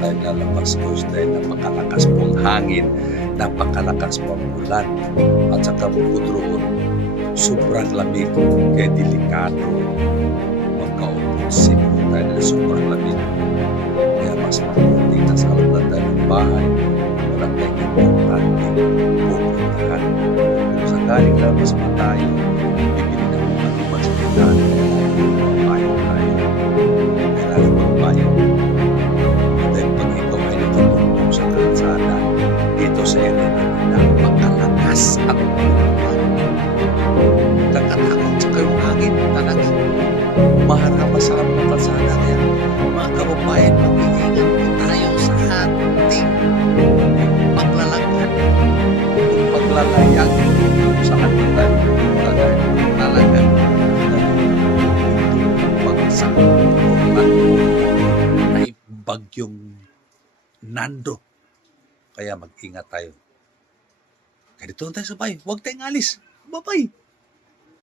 tayo lalabas guys dahil napakalakas pong hangin, napakalakas pong ulan, at saka bukod roon, sobrang lamig, kaya delikado magkaupo tayo dahil sobrang lamig. Kaya mas mabuti na sa loob lang tayo ng bahay, walang tayong importante pupuntahan. Kung sakaling labas pa tayo, bibili na kung ano man sa tindahan, mapapayo tayo. Kailangan magpayo. Dahil pag ikaw ay nakatungtong sa kalsada, dito sa area na napakalakas at ulan. Kakatakot sa kayong hangin, talagang maharapa sa aming kalsada. Kaya mga kababayan, mag-iingat po tayo sa ating paglalakad o paglalayag saan man tayo pupunta talagang bagsak ay bagyong Nando. Kaya mag-ingat tayo. Kaya dito tayo sa bahay. Huwag tayong alis. Bye-bye.